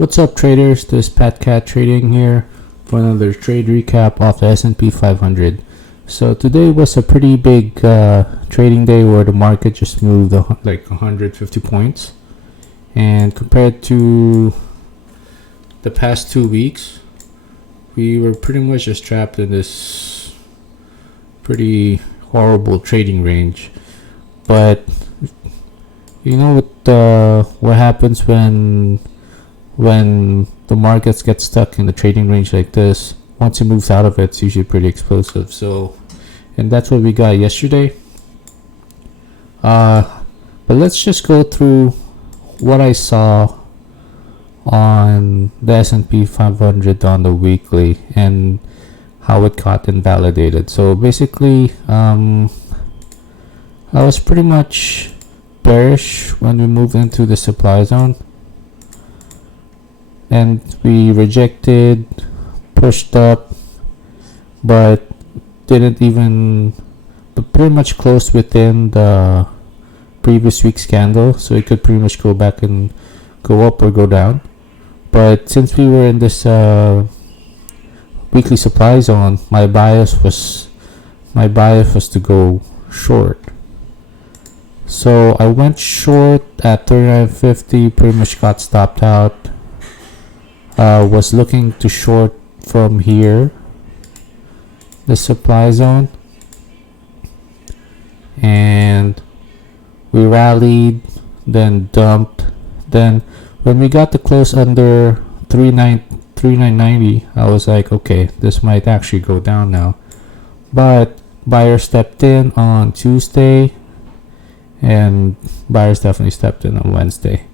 What's up, traders? This is Patkat.trading here for another trade recap of the S&P 500. So today was a pretty big trading day where the market just moved like 150 points, and compared to the past 2 weeks, we were pretty much just trapped in this pretty horrible trading range. But you know what happens when the markets get stuck in the trading range like this? Once it moves out of it, it's usually pretty explosive. And that's what we got yesterday. But let's just go through what I saw on the S&P 500 on the weekly and how it got invalidated. So basically, I was pretty much bearish when we moved into the supply zone, and we rejected, pushed up, but pretty much closed within the previous week's candle, so it could pretty much go back and go up or go down. But since we were in this weekly supply zone, my bias was to go short. So I went short at 39.50, pretty much got stopped out. Was looking to short from here, the supply zone, and we rallied, then dumped. Then when we got to close under 3990, I was like, okay, this might actually go down now. But buyer stepped in on Tuesday, and buyers definitely stepped in on Wednesday.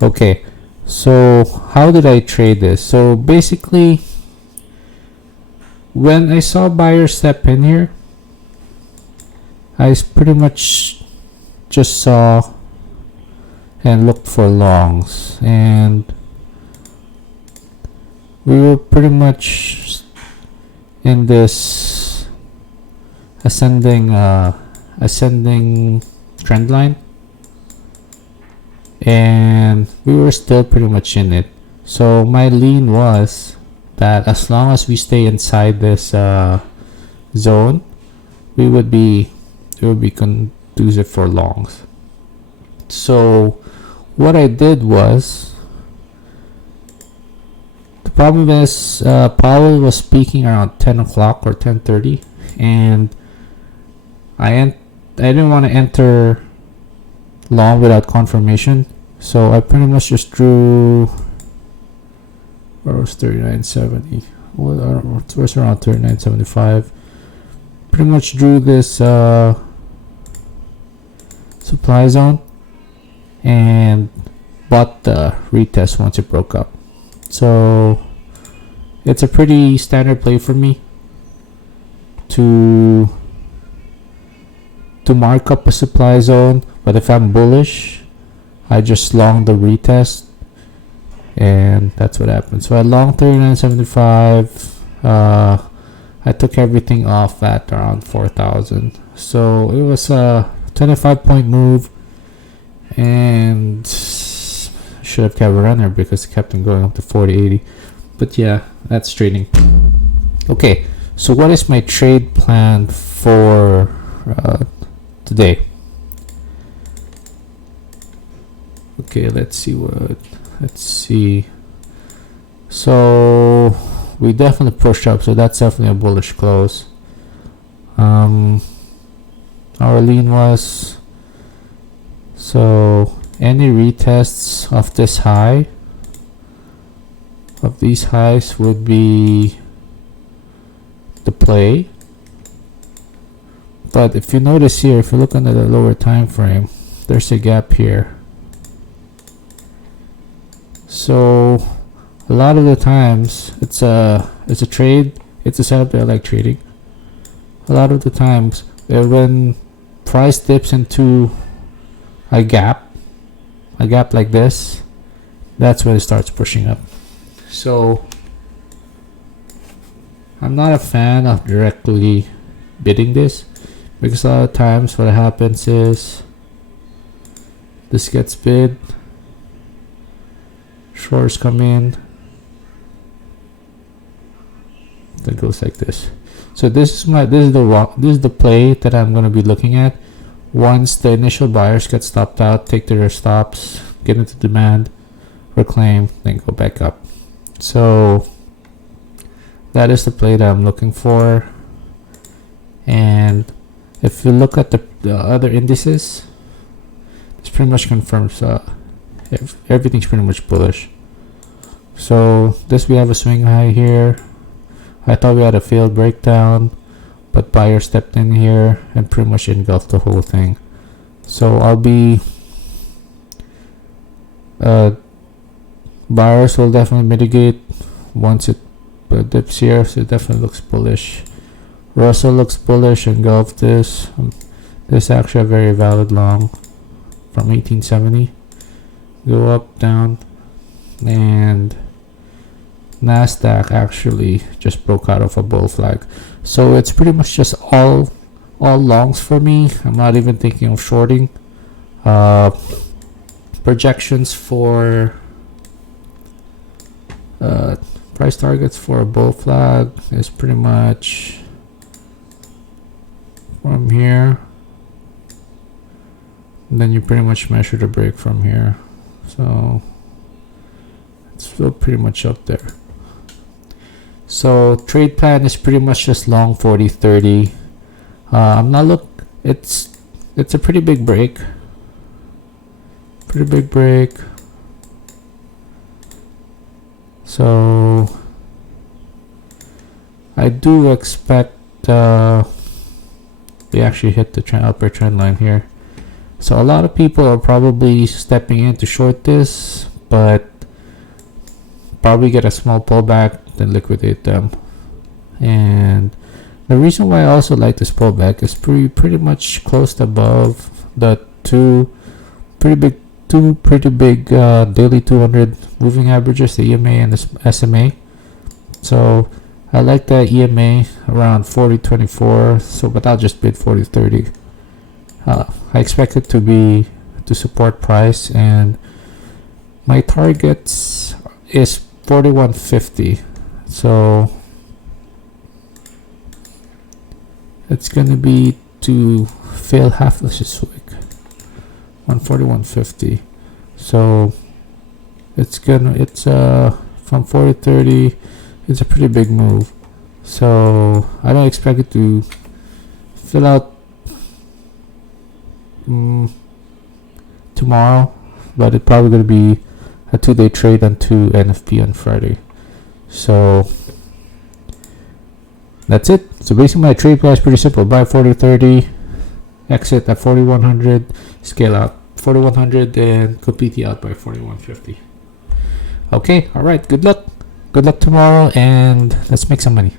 Okay, so how did I trade this? So basically, when I saw buyers step in here, I pretty much just saw and looked for longs, and we were pretty much in this ascending trend line, and we were still pretty much in it. So my lean was that as long as we stay inside this zone, it would be conducive for longs. So what I did was, the problem is Powell was speaking around 10 o'clock or 10:30, and I didn't want to enter long without confirmation, so I pretty much just drew, where was 39.70? It was around 39.75. Pretty much drew this supply zone and bought the retest once it broke up. So it's a pretty standard play for me to mark up a supply zone, but if I'm bullish, I just long the retest, and that's what happened. So I long 39.75. I took everything off at around 4,000. So it was a 25-point move, and should have kept a runner because it kept on going up to 40.80. But yeah, that's trading. Okay, so what is my trade plan for today? Okay, let's see. So we definitely pushed up, so that's definitely a bullish close. Our lean was, so any retests of this high, of these highs, would be the play. But if you notice here, if you look under the lower time frame, there's a gap here. So a lot of the times it's a trade, it's a setup that I like trading. A lot of the times when price dips into a gap like this, that's when it starts pushing up. So I'm not a fan of directly bidding this, because a lot of times what happens is this gets bid, shorts come in, that goes like this. So this is the play that I'm going to be looking at. Once the initial buyers get stopped out, take their stops, get into demand, reclaim, then go back up. So that is the play that I'm looking for. And if you look at the other indices, it's pretty much confirms everything's pretty much bullish. So this, we have a swing high here. I thought we had a failed breakdown, but buyer stepped in here and pretty much engulfed the whole thing. So I'll be buyers will definitely mitigate once it dips here. So it definitely looks bullish. Russell looks bullish, engulfed this. This is actually a very valid long from 1870. Go up, down, and Nasdaq actually just broke out of a bull flag. So it's pretty much just all longs for me. I'm not even thinking of shorting. Projections for price targets for a bull flag is pretty much from here, and then you pretty much measure the break from here. So it's still pretty much up there. So trade plan is pretty much just long 40-30. I'm not it's a pretty big break. So I do expect we actually hit the upper trend line here. So a lot of people are probably stepping in to short this, but probably get a small pullback, then liquidate them. And the reason why I also like this pullback is pretty much closed above the two pretty big daily 200 moving averages, the EMA and the SMA. So I like that EMA around 40.24. So, but I'll just bid 40.30. I expect it to support price, and my targets is 41.50. So it's gonna be to fail half of this week. 141.50. So it's from 40.30. It's a pretty big move. So I don't expect it to fill out tomorrow, but it's probably going to be a 2-day trade onto NFP on Friday. So that's it. So basically my trade plan is pretty simple. Buy 40.30, exit at 4100, scale out 4100, and completely out by 41.50. Okay, all right, good luck tomorrow, and let's make some money.